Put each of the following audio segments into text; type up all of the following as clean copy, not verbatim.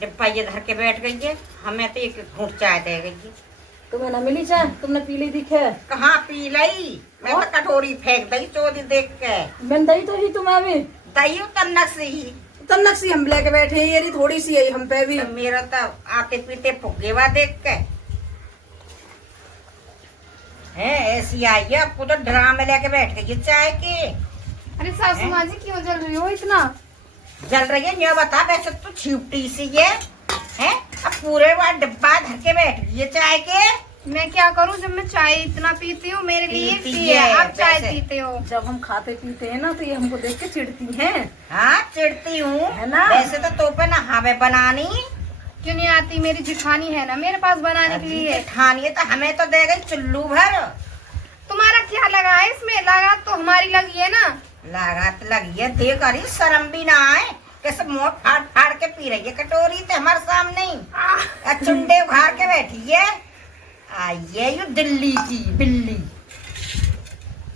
डिब्बा ये धर के बैठ गई है। हमें तो एक घूंट चाय दे गई है। तुम्हें ना मिली चाय? तुमने पी ली दिखे? कहाँ पी ली, मैं तो कटोरी फेंक दी चोरी देख के। मैंने दही तो ही तुम्हें अभी दही तन्नक से ही तन्नक सी हम लेके बैठे, ये रही थोड़ी सी है हम पे भी। तो मेरा तो आते पीते फुगेवा देख के है ऐसी आई है। आपको तो ड्रामे लेके बैठ गई चाय के। अरे सासू माँ जी क्यों जल रही हो इतना? जल रही है नहीं बता, वैसे तो छिपटी सी है अब पूरे बार डिब्बा धर के बैठ गई है चाय के। मैं क्या करूं जब मैं चाय इतना पीती हूँ, मेरे लिए पीती पी है, है, आप चाय वैसे। पीते हो। जब हम खाते पीते हैं ना तो ये हमको देख के चिढ़ती हैं। हाँ चिढ़ती हूँ है ना? वैसे तो पे ना हमें बनानी क्यों नहीं आती? मेरी जिठानी है ना मेरे पास बनाने के लिए। ठानी है तो हमें तो दे गई चुल्लू भर। तुम्हारा क्या लगा है इसमें? लगा तो हमारी लगी है ना। लागत लगी है देख रही, शर्म भी ना आए कैसे मुंह फाड़ फाड़ के पी रही है कटोरी ते हमारे सामने ही। चुंडे उखाड़ के बैठी है। ये यू दिल्ली की बिल्ली।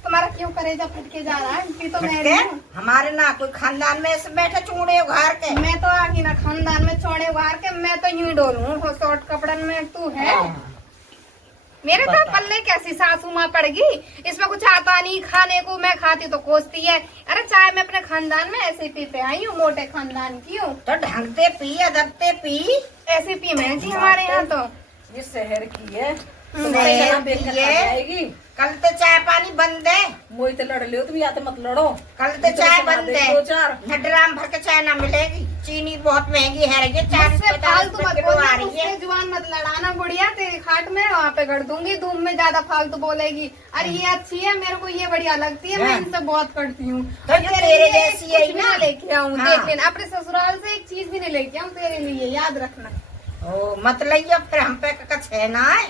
तुम्हारा क्यों करेजा फट के जा रहा है? पी तो मैं फटके? रही हूँ। हमारे ना कोई खानदान में ऐसे बैठे चूड़े उखाड़ के। मैं तो आगी ना खानदान में चौड़े उगार के, मैं तो यूं डोलूं हो शॉर्ट कपड़न में। तू है मेरे तो पल्ले कैसी सासू माँ पड़ गई, इसमें कुछ आता नहीं खाने को, मैं खाती तो कोसती है। अरे चाय मैं अपने खानदान में ऐसे पीते आई हूँ, मोटे खानदान की हूँ। तो ढंगते पी अदबते पी। ऐसे पी मैं जी हमारे यहाँ तो। ये शहर की है, शहर बेच के की खा है। जाएगी। कल तो चाय पानी बंद है। मोई तो लड़ लियो तुम, या तो मत लड़ो। कल तो चाय बंद है। दो चार न ड्राम भर के चाय ना मिलेगी, चीनी बहुत महंगी है रही है। 40 मुझसे 50 फालतू रुपए मत किलो आ बोलना, रही है। मुझसे जुबान मत लड़ाना बुढ़िया। तेरी खाट में वहाँ पे गड़ दूंगी धूप में, ज्यादा फालतू बोलेगी। अरे ये अच्छी है, मेरे को ये बढ़िया लगती है, मैं हाँ। इनसे बहुत करती हूँ। तो ये तेरे जैसी है कुछ भी ना। ना लेके आऊँ, हाँ। देख लेना। अपने ससुराल से एक चीज भी नहीं लेके आऊँ तेरे लिए, याद रखना। ओ मत लइयो फिर हम पे कछ है ना है।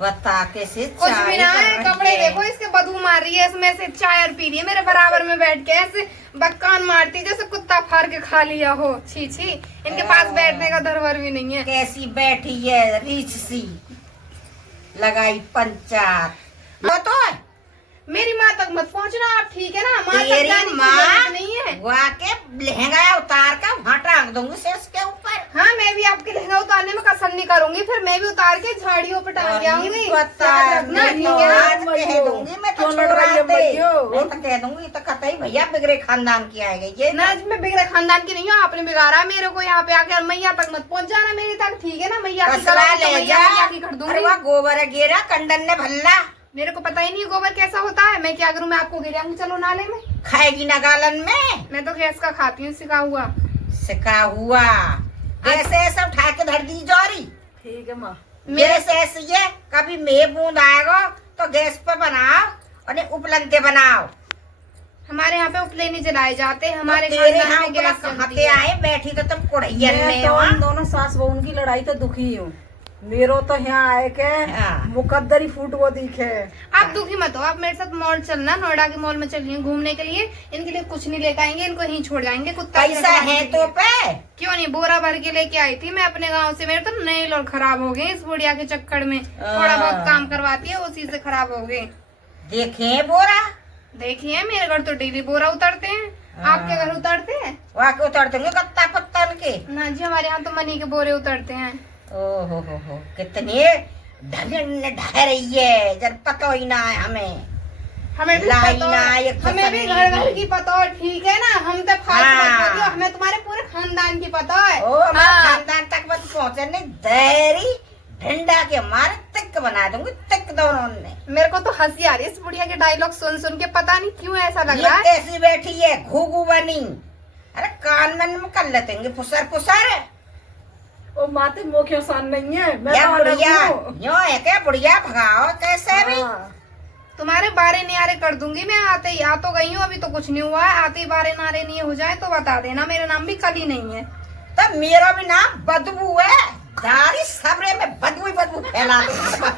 बता कैसे कुछ भी ना है, बन कपड़े के। देखो इसके बदबू मार रही है, इसमें से चाय और पी रही है मेरे बराबर में बैठ के, ऐसे बक्कान मारती जैसे कुत्ता फाड़ के खा लिया हो। छी छी, इनके पास बैठने का धरवर भी नहीं है। कैसी बैठी है रीछ सी, लगाई पंचायत। वो तो है। मेरी माँ तक मत पहुँचना आप, ठीक है ना? माँ तक तेरी जाने की माँ जरूरत नहीं है। वहाँ के लहंगा उतार कर वहाँ टांग दूंगी शेष के ऊपर। हाँ मैं भी आपके लहंगा उतारने में कसर नहीं करूंगी, फिर मैं भी उतार के झाड़ियों पे टांग आऊंगी। बता याद रखना, मैं ठीक तो है ना? आज कह दूंगी, मैं तो क्यों लड़ रही है छोड़ाते। भैया? मैं तो कह दूंगी तो कतई भैया बिगड़े खानदान की आएगी ये। ना मैं बिगड़े खानदान की नहीं हूँ, आपने बिगाड़ा मेरे को। यहाँ पे आके मैया तक मत पहुँच जाना मेरी तक, ठीक है ना? मैया की कसला गला तो ले मैया जा। मैया की कर अरे दूंगी। वहाँ गोबर है गिरा कंडन ने भल्ला। मेरे को पता ही नहीं गोबर कैसा होता है, मैं क्या करूँ? मैं आपको गिराऊंगी चलो नाले में। खाएगी ना गालन में। मैं तो गैस का खाती हूँ, सिका हुआ। सिका हुआ गैस ऐसे उठा के धर दी जोरी। ठीक है माँ। गैस ऐसी है, कभी मैं बूंद आएगा तो गैस पे बनाओ और नहीं उपलंते बनाओ। हमारे यहाँ पे उपले नहीं जलाए जाते, हमारे तेरे खानदान यहाँ में उपला गैस कहाँ जलती से है। आए? बैठी तो तुम कुड़ैयन मैं में तो हो। उन दोनों सास बहू की लड़ाई तो दुखी हूँ। मेरो तो यहाँ आए के हाँ। मुकद्दर ही फूट वो दिखे। आप दुखी मत हो, आप मेरे साथ मॉल चलना, नोएडा के मॉल में चलिए घूमने के लिए। इनके लिए कुछ नहीं लेकर आएंगे, इनको यहीं छोड़ जाएंगे कुत्ता की पैसा रखवाली है के तो लिए। पे क्यों नहीं, बोरा भर के लेके आई थी मैं अपने गांव से। मेरे तो नए लोग खराब हो गए इस बुढ़िया के चक्कर में। थोड़ा बहुत काम करवाती है उसी से खराब हो गए। देखे बोरा देखिए मेरे घर तो डेली बोरा उतरते हैं, आपके घर उतरते हैं? वहाँ के उतर देंगे कत्ता पत्तन के। ना जी, हमारे यहाँ तो मनी के बोरे उतरते हैं। ओहो हो कितने ढगन ढह रही है, जब पता ही ना है हमें। हमें भी लाई पता ना है, एक हमें भी तो घर घर की पता है, ठीक है ना? हम तो फालतू मत हाँ। बोलियो, हमें तुम्हारे पूरे खानदान की पता है। ओ हमारे हाँ। खानदान तक मत पहुँचे नहीं, धैर्य डंडा के मारे तिक बना दूंगी, तिक दोनों ने। मेरे को तो हंसी आ रही है इस बुढ़िया के डायलॉग सुन सुन के, पता नहीं क्यों ऐसा लग ये रहा है। कैसी बैठी है घूघू बनी। अरे कान में कर लेतेंगे फुसर फुसर। ओ माते मोखे सान नहीं है। मैं या तो अलग बुढ़िया हूँ। यो है क्या बुढ़िया भगाओ कैसे भी। हाँ। तुम्हारे बारे नियारे कर दूंगी मैं आते ही। आ तो गई हूँ, अभी तो कुछ नहीं हुआ है। आते ही बारे नारे नहीं हो जाए तो बता देना, मेरा नाम भी कली नहीं है। तो मेरा भी नाम बदबू है, दारी सबरे में बदबू ही बदबू फैला दूंगा।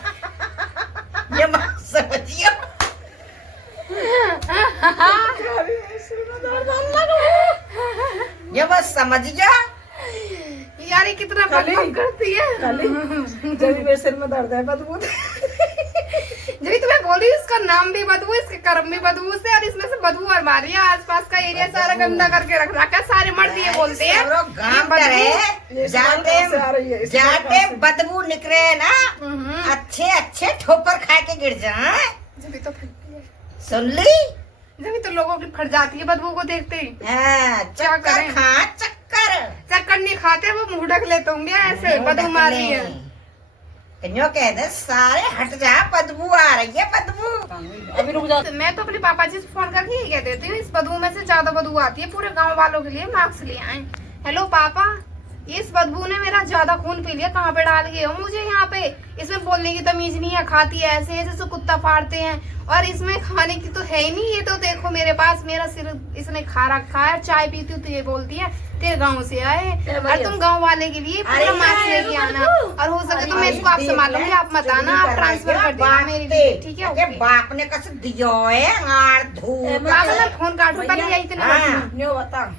ये मत समझिए। ये बस समझिए। यार ये कितना कली। बदमाश करती है। कली जब भी मेरे सिर में दर्द है बदबू। जब तुम्हें बोल रही इसका नाम भी बदबू, इसके कर्म भी बदबू से, और इसमें से बदबू आ रही है। आसपास का एरिया सारा गंदा करके रख रखा है। सारे मर्द ये बोलते हैं गांव करे जाते बदबू निकले ना, अच्छे अच्छे ठोकर खा के गिर जाए। जब तो फटती है, सुन ली? जब तो लोगों की फट जाती है बदबू को देखते ही। हाँ, क्या चक्कर करें? खा चक्कर। चक्कर नहीं खाते, वो मुंह ढक लेते होंगे ऐसे, बदबू मार रही है। कन्यो कह दे सारे हट जा, बदबू आ रही है बदबू। अभी रुक जा। मैं तो अपने पापा जी से फोन करके यही कह देती हूँ, इस बदबू में से ज्यादा बदबू आती है, पूरे गांव वालों के लिए मार्क्स ले आए। हेलो पापा, इस बदबू ने मेरा ज्यादा खून पी लिया, कहाँ पे डाल गए हो मुझे यहाँ पे? इसमें बोलने की तमीज नहीं है, खाती है ऐसे ऐसे से कुत्ता फाड़ते हैं, और इसमें खाने की तो है ही नहीं। ये तो देखो मेरे पास मेरा सिर इसने खा रखा है, चाय पीती हूँ तो ये बोलती है तेरे गांव से आए, और तुम गांव वाले के लिए पूरा मार्क्स लेके आना, और हो सके तो मैं इसको आप संभालूंगी, आप मत आना, आप ट्रांसफर कर देना मेरे लिए, ठीक है? ओके। बाप ने कस दियो है आड़ धूप। पापा मैं फोन काटूं पहले, यही तो नहीं बता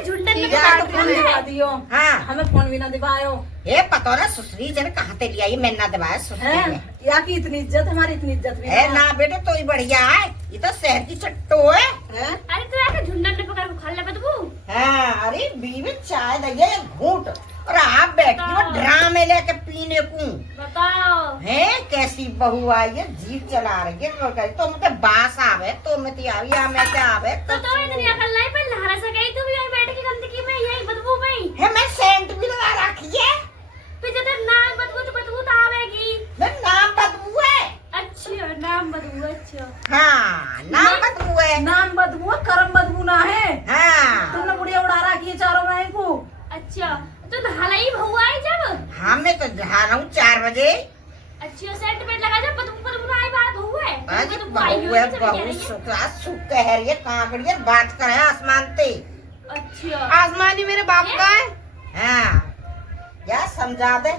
झुंडन में यार, काट तो फोन रही दिवा है। दियो। हाँ, हमें फोन भी ना दिवायो ये पता ना सुश्री जन कहाँ ते लिया, ये मैंने ना दबाया सुश्री हैं? ने। या की इतनी इज्जत, हमारी इतनी इज्जत भी है ना बेटे, तो ही बढ़िया है, ये तो शहर की चट्टो है। हैं? अरे तो आके झुंडन ने पकड़ के खा ले बदबू। हाँ, अरे बीवी चाय दइए एक घूंट, और आप बैठी हो ड्रामे लेके पीने को। बताओ है कैसी बहू आई है, जीप चला रही है, तो मुझे बास आवे, तो मैं आवी या मैं क्या आवे तो इतनी अकल नहीं, पर नहरा से गई तू भी यहीं बैठ के गंदगी में, यही बदबू में। है, मैं सेंट भी लगा रखी है, फिर जब नाम बदबू तो आवेगी। मैं नाम बदबू है। अच्छा नाम बदबू, अच्छा हाँ, नाम बदबू है। नाम बदबू, करम बदबू ना है। हाँ, तुमने बुढ़िया उड़ा रखी है चारों में को। अच्छा तो नहाला ही बहू आई जब। हाँ, मैं तो जा रहा हूँ 4 बजे। अच्छा सेंट में लगा जब बदबू ना आई, बात बहू है। आज बदबू आई बहू हुई है, है, चली जा बहू रही है। सुख कह रही है, कांकड़ी है, बात करे आसमान ते। अच्छा आसमानी मेरे बाप का है। हाँ, या समझा दे,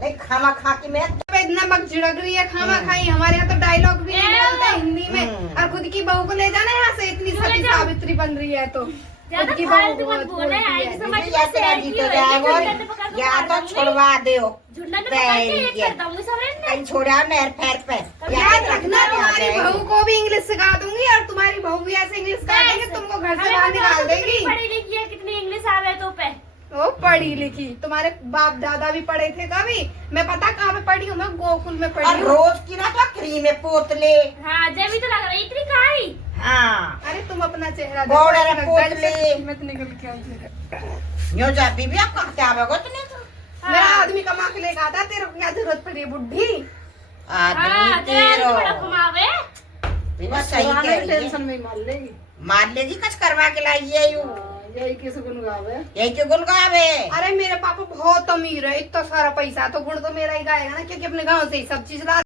नहीं खामा खा के मैं पे इतना मक झिड़क रही है, खामा खाई। हमारे यहाँ तो डायलॉग भी नहीं बोलते हिंदी में, हम्म। और खुद की बहू को ले जाना यहाँ से, इतनी क्यों ले सती जाऊं? सावित्री बन रही है तो ज्यादा खुद की बहू फालतू को मत बहुत बोले, बोलती आई है। समझ या तेरा जीत हो जाएगा, या तो छुड़वा दे झुंडन ने पकड़ के एक कर दूंगी समझ में। कहीं छोड़ा नहर पैर पे। याद रखना, तुम्हारी बहू को भी इंग्लिश सिखा दूंगी, और तुम्हारी बहू भी ऐसे इंग्लिश सिखा देगी, तुमको घर से बाहर निकाल देगी। पढ़ी लिखी है, कितनी इंग्लिश आवे तो पे। वो पढ़ी लिखी, तुम्हारे बाप दादा भी पढ़े थे कभी? मैं पता कहाँ पे पढ़ी हूँ, मैं गोकुल में पढ़ी और हूँ। रोज की ना तो क्रीम में पोतले। हाँ जब भी तो लग रही इतनी खाई। हाँ, अरे तुम अपना चेहरा बॉर्डर देखो, पोतले। मैं तो निकल के आई। न्यू जा बीबी, आप कहाँ से आवेगो तने तो? मेरा आदमी कमा के लेके आता, तेरे को क्या जरूरत पड़ी है बुढ़ी? आदमी हाँ तेरा तेरो बड़ा कमावे। बीबा सही कह रही है, टेंशन में ही मार लेगी। मार लेगी, कच करवा के लाई है यू, यही किस गुन गावे। यही क्यों गुन गावे। अरे मेरे पापा बहुत अमीर है, इतना सारा पैसा तो गुण तो मेरा ही गाएगा ना, क्योंकि अपने गांव से ही सब चीज ला।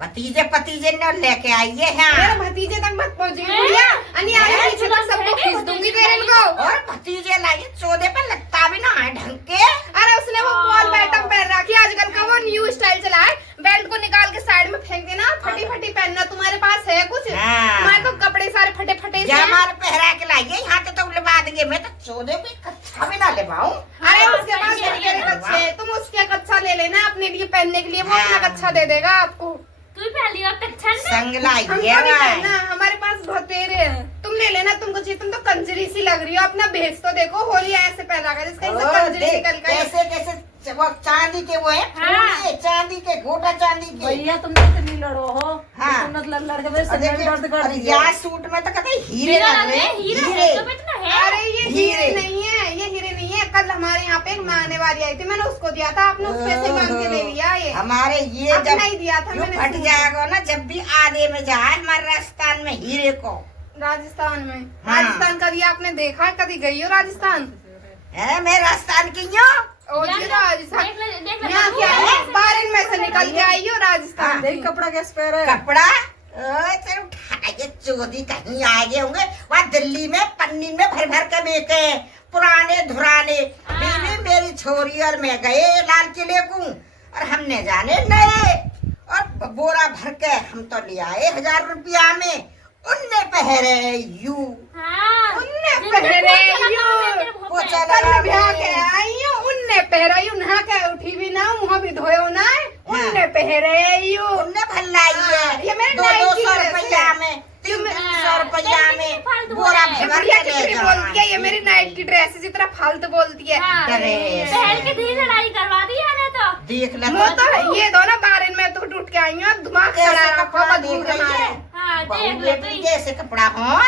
भतीजे ने लेके आई है। हाँ, मेरे भतीजे तक मत पहुंची बुढ़िया, अनि आगे पीछे तक सबको खींच दूंगी तेरे को। और भतीजे लाई चौदे पे लगता भी ना है ढंग के। अरे उसने वो बॉल बैटम पहन रखी है, आजकल का वो न्यू स्टाइल चला है, बेल्ट को निकाल के साइड में फेंक देना, फटी फटी पहनना। तुम्हारे पास है कुछ? हाँ। तुम्हारे तो कपड़े सारे फटे फटे से हैं। हमारे पहरा के लाइए, यहाँ तो लबा देंगे, मैं तो चौदे पे कच्छा भी ना लेवाऊं। अरे उसके पास तेरे कच्छे, तुम उसके कच्छा ले लेना अपने लिए पहनने के लिए, वो अपना कच्छा दे देगा आपको। तू ही पहली और कच्छा ने। संग हमको लाइए नहीं पहनना, हमारे पास बहुत तेरे हैं, तुम ले लेना। तुमको चाहिए, तुम तो कंजरी सी लग रही हो, अपना भेज तो देखो, होली ऐसे पहना कर, इसका इससे कंजरी निकल गई। कैसे कैसे वो चांदी के वो है, हाँ। चांदी के गोटा चांदी के। भैया तुम तो इतनी लड़ो हो। हाँ। सुन्नत लड़ के मेरे और सर में देखिए, दर्द कर और दिया। या सूट में तो कहते हीरे हीरा लग रहे है, हैं, हीरा हीरे। है, तो इतना है। अरे ये हीरे नहीं है, ये हीरे नहीं है। कल हमारे यहाँ पे एक मांगने वाली आई थी, मैंने उसको दिया था, आपने उस पैसे मांग के ले लिया। ये हमारे ये अपना जब ही दिया था यूं मैंने फट सूट। जाएगा ना, जब भी आधे में जाए हमारे राजस्थान में हीरे को। राजस्थान में? हाँ। राजस्थान कभी आपने देखा है? कभी गई हो राजस्थान? है मैं राजस्थान की हूँ। ओ जी, राजस्थान देख ले यहाँ क्या है, फॉरेन में से निकल के आई हो राजस्थान। हाँ। देख कपड़ा कैसे पहन रहे। कपड़ा चलो उठाइए, चोरी कहीं आगे होंगे, वहाँ दिल्ली में पन्नी में भर भर के बेचे पुराने धुराने। बीवी मेरी छोरी और मैं गए लाल किले को, और हमने जाने नए, और बोरा भर के हम तो ले आए 1000 रुपया में। उनने पहरे यू, हाँ उनने पहरे पोछा कल लगा ब्याह के। के आई हो, उनने पहरा यू, नहा के उठी भी ना, मुँह भी धोयो ना, उनने पहरे यू। उनने भलाई है, ये मेरे 200 है ये मेरी नाइट की ड्रेस इसी तरह फालतू बोलती है। हाँ, ड्रेस। पहल के दिन लड़ाई करवा दी है तो देख ले वो तो ये दोनों बारन में तो टूट के आई हूँ दिमाग कैसे चला रखा कपड़ा बदबू देख के रही मारे। है हाँ बहू देख लो बेटी जैसे कपड़ा हो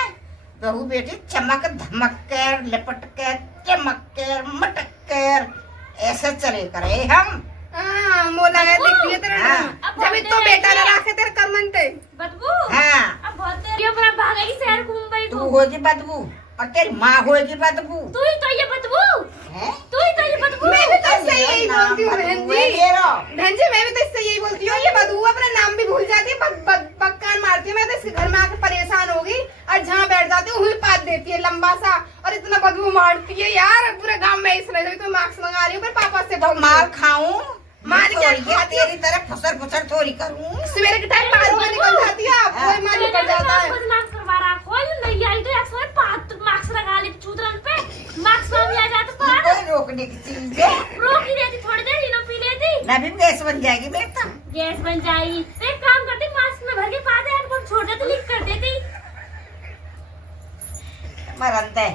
बहू बेटी चमक धमक कर लिपट कर चमक कर मटक कर ऐसे चले करे हम। हाँ मोला है दिख रही है तेरा हाँ। नाम। जब तो बेटा न रखे तेरे करमनते। बदबू हाँ अब बहुत देर ये अपना भागेगी शहर घूम गई तू होगी बदबू और तेरी माँ होगी बदबू तू ही तो ये बदबू हैं? तू ही तो ये बदबू मैं भी तो इससे यही बोलती हूँ बहन जी। बहन जी मैं भी तो इससे यही बोलती हूँ ये बदबू अपना नाम भी भूल जाती है बक्कान मारती है। मैं तो इसके घर में आकर परेशान होगी और जहाँ बैठ जाती हूँ वहीं पात देती है लंबा सा और इतना बदबू मारती है यार पूरे गाँव में इसलिए तो मार्क्स मंगा रही हूँ फिर पापा से तो मार खाऊं मार क्या ये तेरी तरह फसर फसर थोड़ी करूं। सवेरे के टाइम बाहर में निकल जाती है कोई मार निकल जाता है। बदनाम करवा रहा कोई नहीं आई तो 105 मार्क्स लगा ली चूतरन पे मार्क्स में भी आ जाता पर कोई रोकने की चीज है रोक ही देती थोड़ी देर इनो पी लेती ना भी गैस बन जाएगी बेटा। गैस बन जाएगी तो एक काम करती मास्क में भर के पा दे बहुत छोड़ देती लीक कर देती मरंत है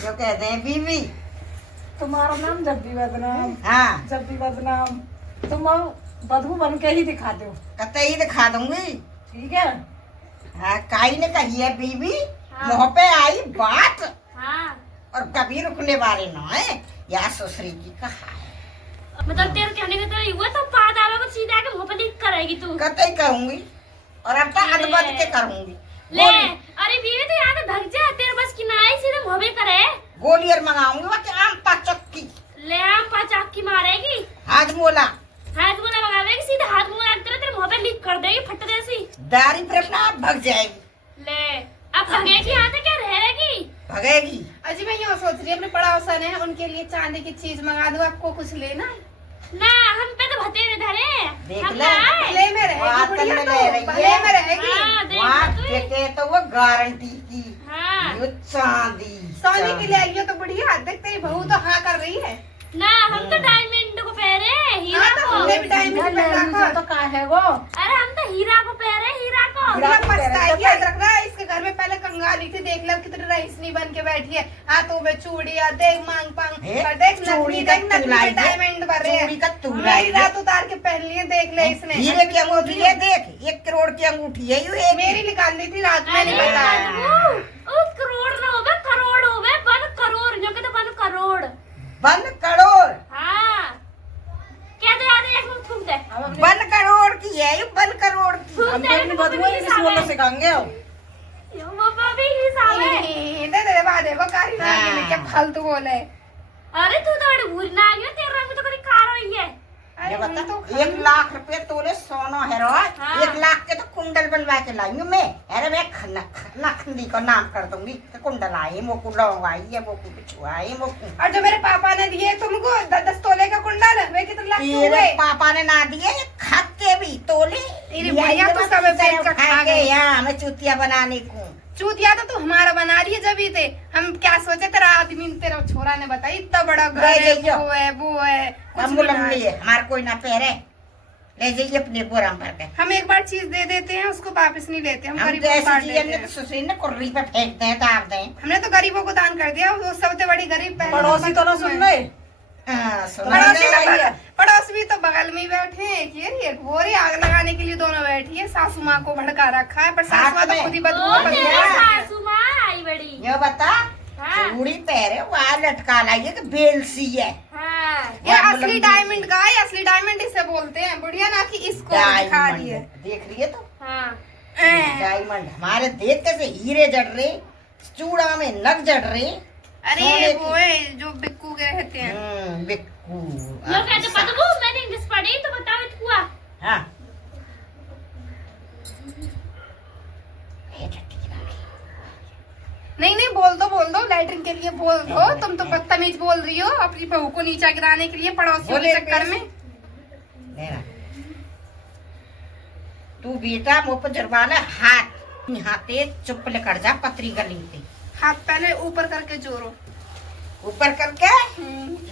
जो कहते हैं बीवी। तुम्हारा नाम जब भी बदनाम, हाँ जब भी बदनाम। तुम बदबू बन के ही दिखा दो, कतई दिखा दूंगी। ठीक है। हाँ काई ने कही है बीवी हाँ। मुँह पे आई बात हाँ और कभी रुकने वाले न है या ससुरी की कहा है। मतलब तेरे कहने का तो हुआ तो पा डालो को सीधा के मुंह पे लीक करेगी तू कतई करूंगी और अब तो अदबद के करूंगी। ले अरे बीवी तो यहाँ पे भग जा तेरे बस की ना आई सीधे मुंह पे करे गोली और मंगाऊंगी वो आम पाचक की ले आम पचाक की मारेगी हाथ मोला हाथ मुंह लगावेगी सीधे हाथ मुंह रख तेरे मुंह पे लीक कर देगी फट जैसी दारी पर अपना आप भग जाएगी। ले अब भगेगी यहाँ से क्या रहेगी भगेगी। अजी मैं ये सोच रही हूँ अपने पड़ोसन है उनके लिए चांदी की चीज मंगा दूँ आपको कुछ लेना है? ना हम पे तो भतेरे धरे देख हम ले। आए। भले में रहेगी वहाँ बुढ़िया तक तो में रह रही भले है। में रहेगी। हाँ देख वहाँ ले तू ही। के तो वो गारंटी की हाँ यो चांदी सोने चांदी। के लिए आई हो तो बुढ़िया देख तेरी बहू तो हाँ कर रही है। ना हम तो डायमंड को पहरे हीरा हाँ तो को हमने भी टाइम में रखा तो का है वो अरे हम तो हीरा को पहरे हीरा को बुढ़िया पछताएगी याद रखना इसके घर में पहले कंगाली थी देख ले कितनी रईसनी बन के बैठी है हाथों में चूड़िया देख मांग पांग हे, और देख चूड़ी नकली का देख नकली तुलाई में है। डायमंड भर रहे चूड़ी का हैं तुलाई मेरी है। रात उतार के पहन लिए देख ले इसने हीरे की अंगूठी है देख 1 करोड़ की अंगूठी है यू एक मेरी निकाल ली थी रात में अरे नहीं बताया बदबू, उस करोड़ ना होवे करोड़ होवे 1 करोड़ जो कहते 1 करोड़ 1 करोड़ हाँ कहते आते एक मुंह थूक दे 1 करोड़ की है ये 1 करोड़ की। थूक हम दे तो अपनी बदबू इंग्लिश बोलना सिखाएंगे अब। यो पापा भी हिसाब है दे दे बाद वो कारी ना हाँ। ये क्या फालतू बोले अरे तू तो बड़ी भूल ना आ गई तेरे रंग में तो कभी कार हुई है ये अरे बता हम तो 1 लाख रुपए तोले सोना है रो हाँ। 1 लाख के तो कुंडल बनवा के लाई हूँ मैं। अरे मैं नखंदी का नाम कर दूंगी तो कुंडल आई मोकू लौंग आई है मोकू बिछुआ आई मोकू। और जो मेरे पापा ने दिए तुमको 10 तोले का कुंडल वे कितने लाख के तेरे हुए पापा ने ना दिए ये खाते भी तोले तेरी भैया तो सब बेच कर खा गए। यहाँ हमें चूतिया बनाने को। चूतिया तो तू हमारा बना रही है जब ही थे हम क्या सोचे तेरा आदमी तेरा छोरा ने बताई इतना बड़ा घर है ले जाइयो। वो है कुछ हम भी ना लिए है। हमारा कोई ना पहरे ले जाइए अपने बोराम भर के। हम एक बार चीज दे देते हैं उसको वापस नहीं लेते हम हम गरीबों तो को बांट ऐसी देते चीजें हैं। ससुरी ने कुर्री पे फेंकते हैं दाब दें। हमने तो गरीबों को दान कर दिया वो सबसे बड़ी गरीब पहले पड़ोसी तो ना सुन रहे। हाँ, सुना पड़ोसी दे। तो पड़ोस भी तो बगल में ही बैठे हैं ये बोरी आग लगाने के लिए दोनों बैठी है सासू माँ को भड़का रखा है पर सासू माँ तो खुद ही बदबू ओ बन तेरे गया। सासू माँ आई बड़ी ये बता हाँ चूड़ी पहरे वहाँ लटका लाइए कि बेलसी है। हाँ ये असली डायमंड का है असली डायमंड इसे बोलते हैं बुढ़िया ना कि इसको दिखा रही है। देख रही है तो हाँ डायमंड हमारे देख कैसे हीरे जड़ रहे चूड़ा में नग जड़ रहे। अरे सोने वो की। है जो बिक्कू के रहते हैं बिक्कू यो कहते बदबू मैंने इंग्लिश पढ़ी तो बताओ इतकुआ हाँ नहीं बोल दो लैट्रिन के लिए बोल दो तुम तो बदतमीज बोल रही हो अपनी बहू को नीचा गिराने के लिए पड़ोसियों के बोले चक्कर में। लेना तू बेटा मुँह पर जुर्माना हाथ यहाँ ते चुप लेकर जा पतरी गली पे हाथ पहले ऊपर करके जोरो। ऊपर करके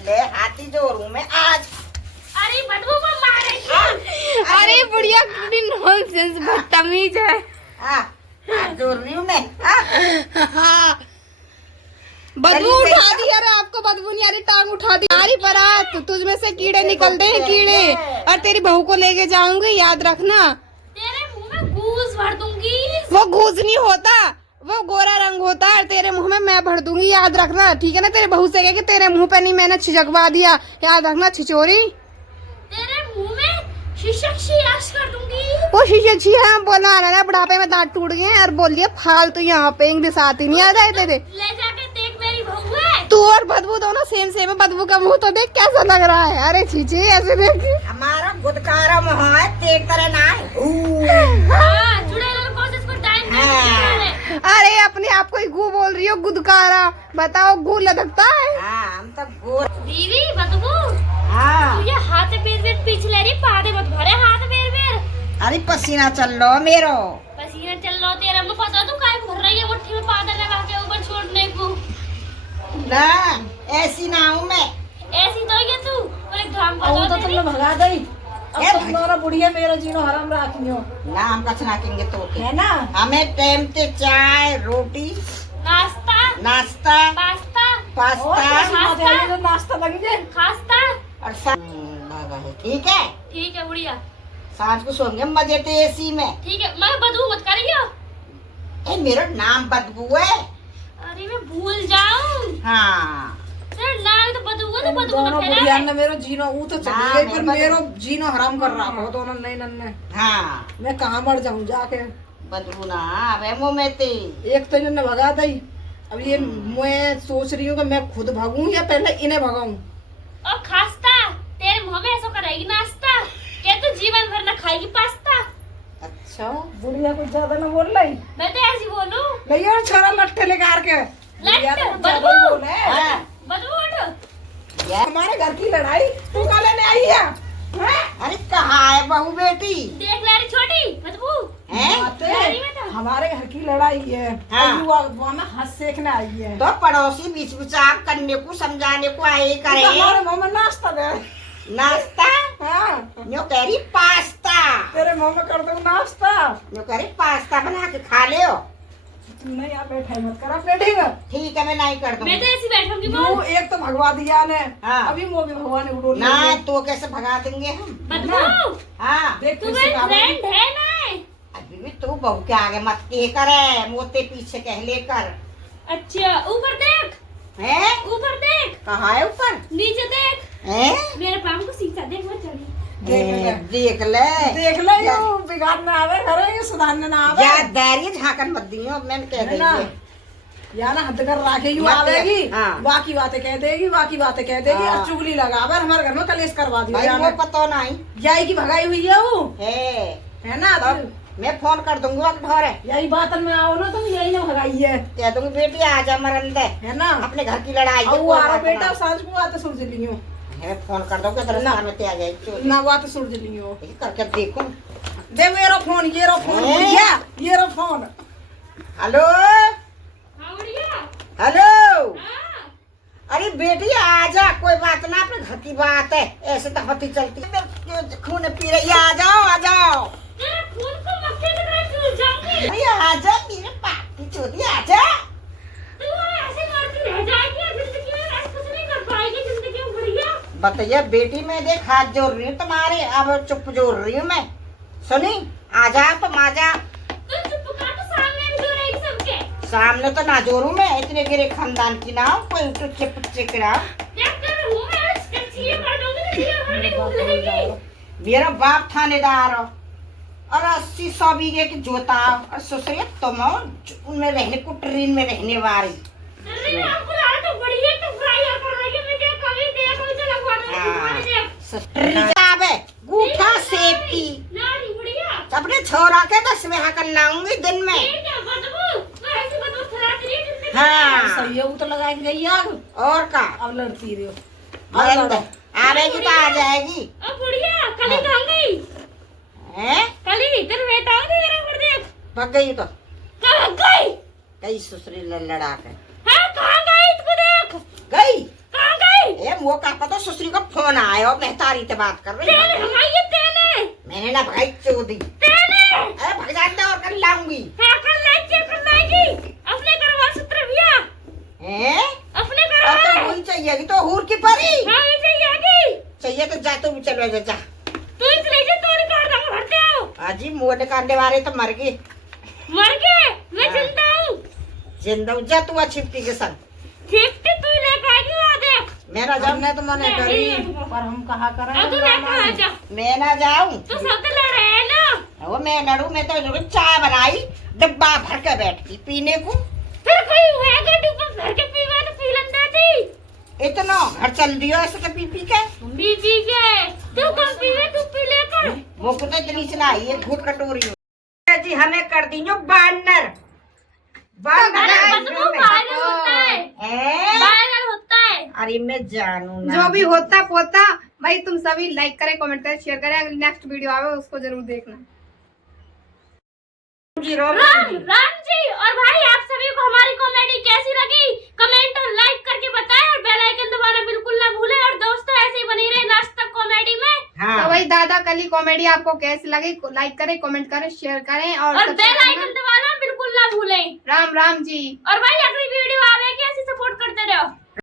ले हाथी जोरू में आज। अरे बदबू को मारेगी अरे बुढ़िया कितनी नॉनसेंस बदतमीज है। हाँ हाथ जोड़ रही हूँ मैं। हाँ बदबू उठा दी। अरे आपको बदबू नहीं आ रही, टांग उठा दी। सारी बारात तुझ में से कीड़े निकलते हैं कीड़े, और तेरी बहू को लेके जाऊंगी, याद रखना। तेरे मुंह में घूस भर दूंगी। वो घूस नहीं होता, वो गोरा रंग होता है, तेरे मुंह में मैं भर दूंगी, याद रखना, ठीक है ना। तेरे बहू से कह कि तेरे मुंह पे नहीं मैंने छिजकवा दिया, याद रखना छिचोरी। तेरे मुंह में शीशक शियाश कर दूंगी। वो शीशे छी है, बोला ना बुढ़ापे में दांत टूट गए हैं, और बोल दिया फालतू, यहाँ पे इंग्लिश आती नहीं आ रहे तेरे। ले जाके देख मेरी बहू है। तू और बदबू दोनों सेम सेम है। बदबू का मुंह तो देख कैसा लग रहा है। अरे छीछी ऐसे देख। हमारा गुदकारा मुँह है, तेरे तरह ना है। हाँ, चुड़ैल को इसको टाइम है। अरे अपने आप को ही गू बोल रही हो, गुदकारा। बताओ गू लदकता है? हाँ, हम तो गोर। दीदी बदबू हाँ, तू ये हाथ पैर पीछे ले रही, पादे मत भरे हाथ पैर। अरे पसीना चल लो मेरो। पसीना चल लो तेरा, हमको पता तू काय भर रही है मुट्ठी में पादे लगा के ऊपर छोड़ने को। ना ऐसी ना हूँ मैं। ऐसी तो ये तू, और एक ढाम अब बजाओ तो तेरी। तुमने भगा गई। अब क्या तुम दोनों बुढ़िया मेरा जीनो हराम राखियो, ना हम कछ नाकेंगे तो के। है ना। हमें टाइम पे चाय रोटी नाश्ता, नाश्ता पास्ता, और पास्ता कैसी बात है, ये तो नाश्ता लगी जे। खास्ता। और भागा है, ठीक है। ठीक है बुढ़िया, सांझ को सोएंगे मजे तो एसी में। ठीक है। मैं बदबू मत करियो। ए मेरा नाम बदबू है। अरे मैं भूल जाऊं। हाँ, तेरा नाम तो बदबू है, तो बदबू दोनों ना बुढ़िया फैला। ने मेरो जीनो ऊ तो ना, चली गई, पर मैं मेरो जीनो हराम कर रहा हो दोनों नहीं नन्ने। हाँ, मैं कहाँ मर जाऊं जाके। बदबू ना आवे मुँह में ते। एक तो इन्होंने भगा दी, अब ये मैं सोच रही हूँ कि मैं खुद भागूं या पहले इन्हें भगाऊं। और खास्ता, तेरे मुंह में ऐसा करेगी नाश्ता, क्या तू जीवन भर ना खाएगी पास्ता। अच्छा, बुढ़िया कुछ ज्यादा ना बोल रही। मैं तो ऐसी बोलूं। नहीं और छोरा लट्ठे लेकर के बुढ़िया तो लट्ठ, ज्यादा बदबू। बोल है। हाँ, बदबू उठो। ये- हमारे घर की लड़ाई तू कहाँ लेने आई है? हैं? अरे कहाँ है बहू बेटी? देख लारी छोटी बदबू। हैं? लड़ाई में तो। हमारे घर की लड़ाई है, हाँ। और वो हमें हाथ सेकने आई है। तो पड़ोसी बीच विचार करने को समझाने को आए करे। हमारे मुंह में नाश्ता दे। नाश्ता हाँ, न्यू कह रही पास्ता। तेरे मुंह में कर दूं नाश्ता। न्यू कह रही पास्ता बना के खा ले हो। तू नहीं यहाँ बैठा मत कर अपने, ठीक है। ठीक है, मैं नहीं कर मैं दूंगी। तो ऐसी बैठूंगी वो बोल। एक तो भगवा दिया ने, हाँ। अभी वो भी भगवान ने उड़ो ना तो कैसे भगा देंगे हम? बदबू हाँ, देख तू फिर मेरी से कहा फ्रेंड है ना। अभी भी तू बहू के आगे मत के करे, मोते पीछे कह ले कर। अच्छा ऊपर देख, हैं? ऊपर देख, कहाँ है ऊपर? नीचे देख, हैं? मेरे पाम को सीधा देख मत चली। देख ले। देख ले, यो बिगाड़ने आवे घरे, ये सुधारने ना आवे। या दारिये झाकन मत दियो, मैंने कह है ना? दी। या ना हद कर राखे यू मत आवेगी, हाँ। बाकी बातें कह देगी, बाकी बातें कह देगी, हाँ। और चुगली लगावे, हमारे घर में कलेश करवा भाई दिया। वो पता नहीं यही की भगाई हुई है वो, है। है ना। तब मैं फोन कर दूंगा घर है, यही बात में आओ ना, तुम यही ना भगाई है, कह दूंगी बेटी आजा मरन दे, है ना। अपने घर की लड़ाई है, अब वो कोई आ रहा बात बेटा, ना। सांझ को आते सुरज लियो मैं फोन कर दूंगा तेरे ना। सामने ते आ जाए चोरी। ना, बात सुरज लियो। ये करके देखूं। दे मेरा फोन, ये रो फोन, हैं? बुढ़िया, ये रो फोन। हेलो हाँ बढ़िया। हेलो, हाँ, अरे बेटी आजा, कोई बात ना, अपने घर की बात है, ऐसे तो होती चलती है। खून पी रही है, आ जाओ आ जाओ। तेरे खून को मक्के की तरह चूस जाऊंगी। अरे आजा मेरे पाप की चोरी, आजा। तू ऐसे करती रह जाएगी और जिंदगी में ऐसा कुछ नहीं कर पाएगी जिंदगी में बढ़िया। बताइए बेटी, मैं देख हाथ जोड़ रही हूँ तुम्हारे, अब चुप जोड़ रही हूँ मैं। सुनी, आजा तुम आजा। तू चुप कर, तो सामने भी जो रहेगी सबके। सामने तो ना जोड़ू मैं, इतने गिरे खानदान की ना हूँ, कोई टुच्चे पुच्चे की ना हूँ। देख तेरे मुंह में चीज़ कर दूंगी तो चीज़ भरने को मिलेगी। मेरा बाप थानेदार हो, और 80-100 बीघे की जोता हो, और ससुर तुम हो उनमें रहने कुटरीन में रहने वाली। अरे आपको लगा तो बढ़िया तो फ्राई कर रही है, मैं क्या कभी देख कभी तो लगवा आवे गूठा सेब की नारी बढ़िया। अपने छोरा के 10 में कर लाऊंगी दिन में। ये क्या बदबू, मैं ऐसी बदबू फैलाती रही जिंदगी में। हाँ, सही है, वो तो लगाई गई आग, और का अब लड़ती रही हो। बंद आवेगी तो आ जाएगी। अब बढ़िया, कली कहाँ गई? हैं? कली तेरे बेटा आ गया ऊपर देख। भग गई तो कहाँ गई? कई ससुरी लड़ा के हाँ कहाँ गई इसको देख। गई। कहाँ गई? ए मुँह का पता, ससुरी का फोन आया और मेहतारी से बात कर रही तेने है। भगाई है तेने। मैंने ना भाई चोदी, तेने। अरे भग जाते और कर लाऊंगी। हाँ कर लाएगी अपने करवा सूत्र भैया। हैं? चाहिए तो हूर की परी हाँ ये चाहिए चाहिए तो जा तू भी चलो जा तू इस लेजे तोड़ काट रहा भरते हो आजी मुंह निकालने वाले तो मर गए मर गए मैं हाँ। जिंदा हूँ जिंदा जा तू छिपकी के संग ठीक तू लेके आएगी वहाँ देख मैं ना जाऊं हमने तो मने नहीं, करी नहीं, पर हम कहा अब तू करें लेकर आ जा मैं ना जाऊं तू सब तो लड़ रहे हैं ना वो मैं लड़ू मैं तो जरूर चाय बनाई डब्बा भर के बैठती पीने को फिर कोई होएगा डिब्बा भर के पीवा तो पी लेंदा थी इतना घर चल दियो ऐसे तो पी पी के पी पी के तू कौन पीवे तू पी लेकर वो को तो इतनी चलाई है घूट कटोरी में। जी हमें कर दी जो बानर अरे बदबू वायरल होता है हैं? वायरल होता है अरे मैं जानू ना जो भी होता पोता भाई तुम सभी लाइक करें कमेंट करें शेयर करें अगर नेक्स्ट वीडियो आवे उसको जरूर देखना जी रोम राम जी और भाई आप सभी को हमारी कॉमेडी कैसी लगी कमेंट और लाइक करके बताएं और बेल आइकन दबाना बिल्कुल ना भूलें और दोस्तों ऐसे ही बनी रहे लास्ट तक कॉमेडी में हाँ तो भाई दादा कली कॉमेडी आपको कैसी लगी लाइक करें कमेंट करें शेयर करें और और बेल subscribe आइकन दबाना बिल्कुल ना भूलें राम राम जी और भाई अगली वीडियो आवेगी ऐसी सपोर्ट करते रहो